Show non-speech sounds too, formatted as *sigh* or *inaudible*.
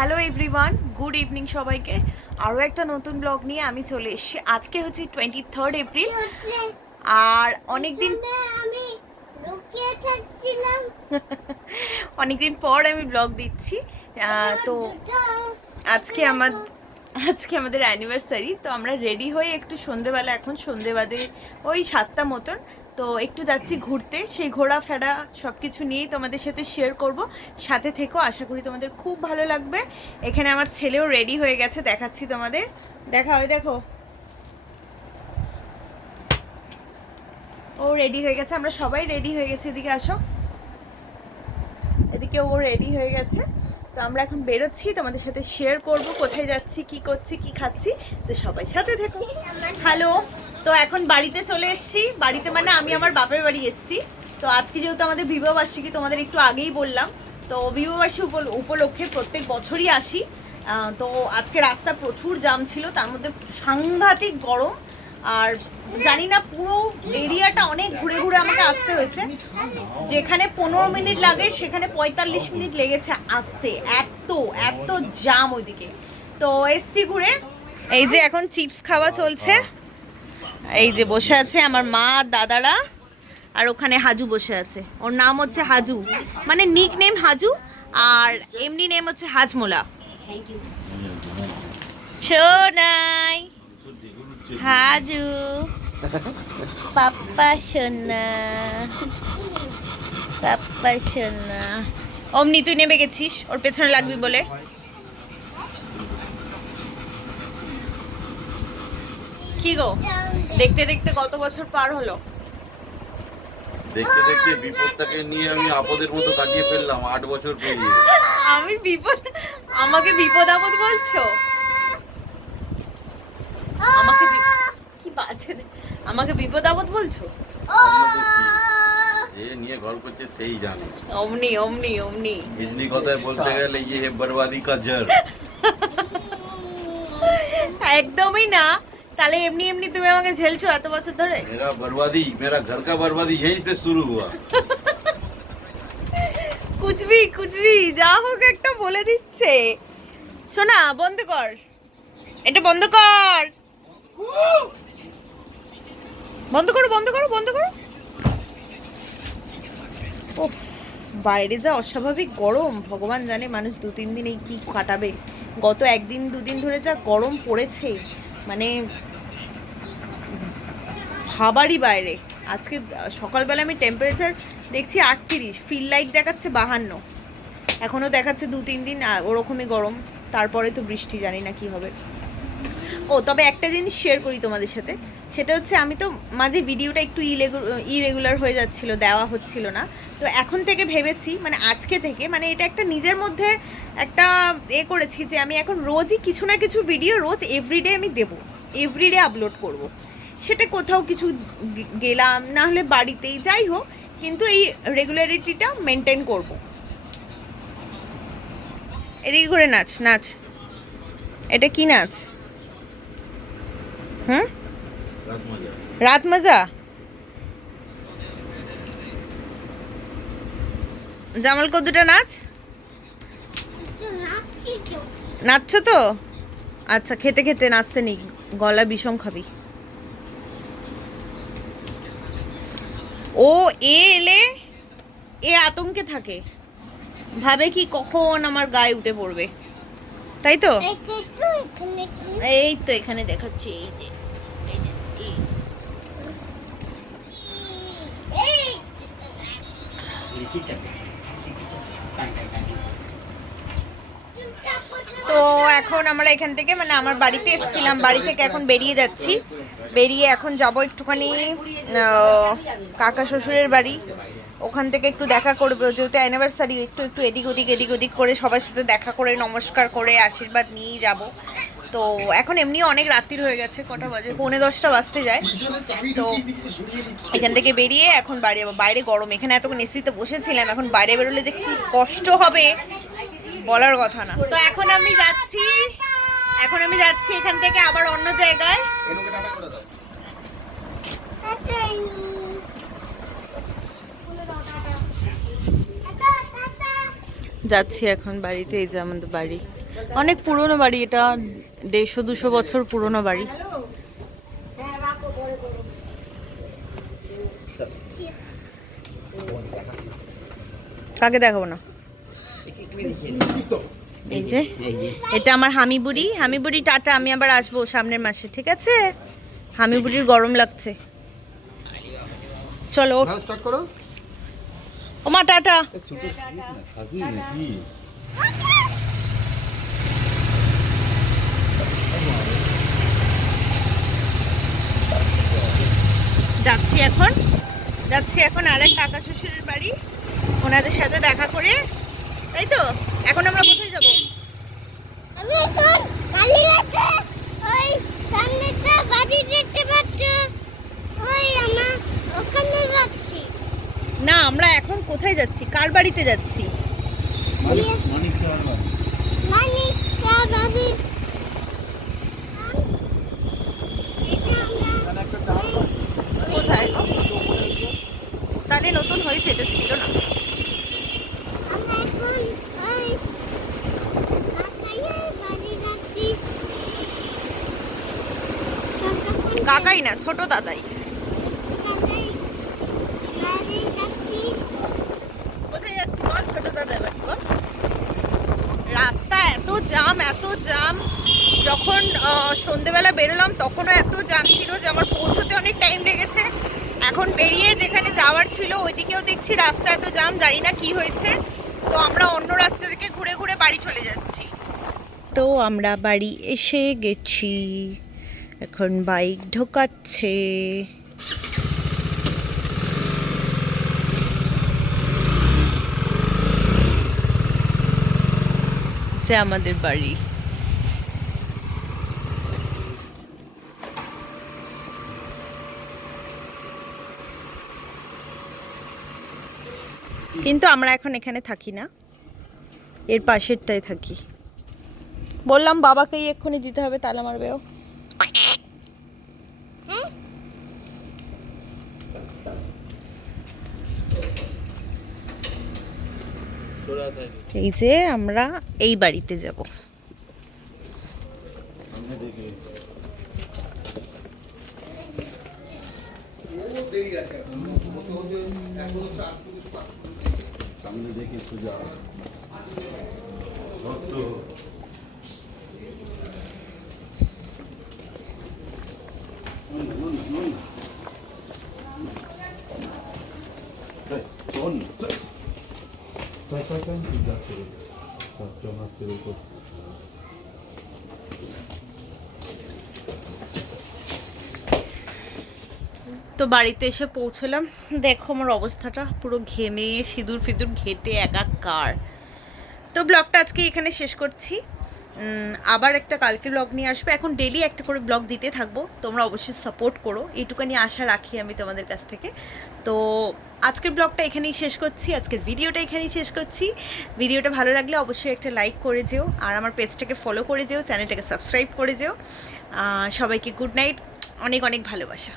Hello everyone good evening সবাইকে। আরও একটা নতুন ব্লগ নিয়ে আমি চলে এসেছি। আজকে হচ্ছে টোয়েন্টি থার্ড এপ্রিল। আর অনেকদিন *laughs* অনেকদিন পর আমি ব্লগ দিচ্ছি। তো আজকে আমার আজকে আমাদের অ্যানিভার্সারি তো আমরা রেডি হয়ে একটু সন্ধেবেলা এখন সন্ধে বাদে ওই সাতটা মতন তো একটু যাচ্ছি ঘুরতে। সেই ঘোরা ফেরা সব কিছু নিয়েই তোমাদের সাথে শেয়ার করব। সাথে থেকেও আশা করি তোমাদের খুব ভালো লাগবে। এখানে আমার ছেলেও রেডি হয়ে গেছে দেখাচ্ছি তোমাদের। দেখা হয় দেখো। ও রেডি হয়ে গেছে আমরা সবাই রেডি হয়ে গেছি এদিকে আসো। এদিকে ও রেডি হয়ে গেছে। তো আমরা এখন বেরোচ্ছি তোমাদের সাথে শেয়ার করব কোথায় যাচ্ছি কি করছি কি খাচ্ছি। তো সবাই সাথে থেকো। *laughs* হ্যালো তো এখন বাড়িতে চলে এসেছি। বাড়িতে মানে আমি আমার বাপের বাড়ি এসেছি। তো আজকে যেহেতু আমাদের বিবাহবার্ষিকী, তোমাদের একটু আগেই বললাম। তো বিবাহবার্ষিকী উপল- উপলক্ষে প্রত্যেক বছরই আসি। তো আজকে রাস্তা প্রচুর জাম ছিল, তার মধ্যে সাংঘাতিক গরম। আর জানি না, পুরো এরিয়াটা অনেক ঘুরে ঘুরে আমাকে আসতে হয়েছে। যেখানে পনেরো মিনিট লাগে, সেখানে পঁয়তাল্লিশ মিনিট লেগেছে আসতে। এত এত জাম ওইদিকে। তো এসছি ঘুরে। এই যে এখন চিপস খাওয়া চলছে। এই যে বসে আছে আমার মা, দাদারা, আর ওখানে হাজু বসে আছে। ওর নাম হচ্ছে হাজু। মানে নিক নেম হাজু, আর এমনি নেম হচ্ছে হাজমোলা। সোনাই হাজু। পাপ্পা সোনা পাপ্পা সোনা অমনি তুই নেমে গেছিস, ওর পেছনে লাগবি বলে। কি গো? দেখতে দেখতে কত বছর পার হলো? দেখতে দেখতে বিপদটাকে নিয়ে আমি আপদের মতো কাটিয়ে ফেললাম আট বছর পেরিয়ে। আমি বিপদ আমাকে বিপদ আপদ বলছো? আমাকে কি বাজে। আমাকে বিপদ আপদ বলছো? যে নিয়ে ঘর করছে সেই জানে। অমনি অমনি অমনি। হিন্দি কথায় বলতে গেলে ইয়ে হে বরবাদি কা জর একদমই না। তাহলে এমনি এমনি তুমি আমাকে ঝেলছো এত বছর ধরে मेरा बर्बादी मेरा घर का बर्बादी यहीं से शुरू हुआ কুচবি কুচবি যা হোক একটা বলে দিচ্ছে শোনা বন্ধ কর এটা বন্ধ কর বন্ধ করো বন্ধ করো বন্ধ করো উফ, বাইরে যা অস্বাভাবিক গরম ভগবান জানে মানুষ দু তিন দিন এই কি কাটাবে গত একদিন দুদিন ধরে যা গরম পড়েছে মানে ভাবারই বাইরে। আজকে সকালবেলা আমি টেম্পারেচার দেখছি আটত্রিশ ফিল লাইক দেখাচ্ছে বাহান্ন। এখনও দেখাচ্ছে দু, তিন দিন ওরকমই গরম। তারপরে তো বৃষ্টি, জানি না কি হবে। ও, তবে একটা জিনিস শেয়ার করি তোমাদের সাথে। সেটা হচ্ছে আমি তো মাঝে ভিডিওটা একটু ইরেগুলার হয়ে যাচ্ছিল, দেওয়া হচ্ছিল না। তো এখন থেকে ভেবেছি মানে আজকে থেকে মানে এটা একটা নিজের মধ্যে একটা এ করেছি যে আমি এখন রোজই কিছু না কিছু ভিডিও রোজ এভরিডে আমি দেবো। এভরিডে আপলোড করব। সেটা কোথাও কিছু গেলাম, না হলে বাড়িতেই, যাই হোক, কিন্তু এই রেগুলারিটিটা মেনটেন করব। এদিকে করে নাচ নাচ। এটা কি নাচ? হুম? রাত মজা। জামাল কদ্দুটা নাচ? নাচছো তো? আচ্ছা খেতে খেতে নাচতে নেই, গলা বিষম খাবি। ও এ এলে এ আতঙ্কে থাকে। ভাবে কি কখন আমার গায়ে উঠে পড়বে। তাই তো? এই তো এখানে দেখাচ্ছি, এই যে। তো এখন আমরা এখান থেকে মানে আমার বাড়িতে এসেছিলাম, বাড়ি থেকে এখন বেরিয়ে যাচ্ছি। বেরিয়ে এখন যাব একটুখানি কাকা শ্বশুরের বাড়ি। ওখান থেকে একটু দেখা করব, যেহেতু অ্যানিভার্সারি একটু একটু এদিক ওদিক এদিক ওদিক করে সবার সাথে দেখা করে, নমস্কার করে, আশীর্বাদ নিয়েই যাব। তো এখন এমনি অনেক রাত্রির হয়ে গেছে, কটা বাজে? পৌনে দশটা বাজতে যায়। তো এখান থেকে বেরিয়ে এখন বাড়ি যাব। বাইরে গরম, এখানে এতক্ষণ এসিতে বসেছিলাম, এখন বাইরে বেরোলে যে কি কষ্ট হবে, বলার কথা না। তো এখন আমি যাচ্ছি, এখন আমি যাচ্ছি এখান থেকে আবার অন্য জায়গায়। যাচ্ছি এখন বাড়িতে, এই যে আমাদের বাড়ি। অনেক পুরনো বাড়ি এটা, দেড়শো, দুশো বছর পুরনো বাড়ি। কাকে দেখাবো না? এই যে, এটা আমার হামিবুড়ি হামিবুড়ি টাটা, আমি আবার আসব সামনের মাসে, ঠিক আছে? হামিবুড়ির গরম লাগছে। চলো স্টার্ট করো। ওমা, টাটা। যাচ্ছি এখন। যাচ্ছি এখন আরেক কাকা শ্বশুরের বাড়ি। ওনাদের সাথে দেখা করে। তাই তো, এখন আমরা কোথায় যাব? আমি ওই সামনেটা দেখতে পাচ্ছ। ওই আমার ওখানে যাচ্ছি। না, আমরা এখন কোথায় যাচ্ছি? কার বাড়িতে যাচ্ছি? কোথায়? তাহলে নতুন হয়েছে, এটা ছিল না। কাকাই না, ছোট দাদাই কাকাই বাড়ি যাচ্ছি কোথায় যাচ্ছি বল ছোট দাদার বাড়ি বল রাস্তা এত জাম, এত জাম। যখন সন্ধেবেলা বেরোলাম, তখনও এত জাম ছিল যে আমার পৌঁছতে অনেক টাইম লেগেছে। এখন বেরিয়ে যেখানে যাওয়ার ছিল, ওইদিকেও দেখছি রাস্তা এত জাম, জানি না কি হয়েছে। তো আমরা অন্য রাস্তা থেকে ঘুরে ঘুরে বাড়ি চলে যাচ্ছি। তো আমরা বাড়ি এসে গেছি। এখন বাইক ঢোকাচ্ছে। যে আমাদের বাড়ি। কিন্তু আমরা এখন এখানে থাকি না। এর পাশেরটাই থাকি। বললাম বাবাকেই এক্ষুনি দিতে হবে তালা মারবেও এই যে আমরা এই বাড়িতে যাব। দেখে সোজা ভদ্র শোন তো বাড়িতে এসে পৌঁছলাম। দেখো আমার অবস্থাটা, পুরো ঘেমে, সিঁদুর ফিঁদুর ঘেটে, একাকার। তো ব্লগটা আজকে এখানে শেষ করছি। আবার একটা কালকে ব্লগ নিয়ে আসব। এখন ডেলি একটা করে ব্লগ দিতে থাকব। তোমরা অবশ্যই সাপোর্ট করো। এইটুকানি আশা রাখি আমি তোমাদের কাছ থেকে। তো আজকের ব্লগটা এখানেই শেষ করছি। আজকের ভিডিওটা এখানেই শেষ করছি। ভিডিওটা ভালো লাগলে অবশ্যই একটা লাইক করে যেও। আর আমার পেজটাকে ফলো করে যেও। চ্যানেলটাকে সাবস্ক্রাইব করে যেও। সবাইকে গুড নাইট অনেক অনেক ভালোবাসা।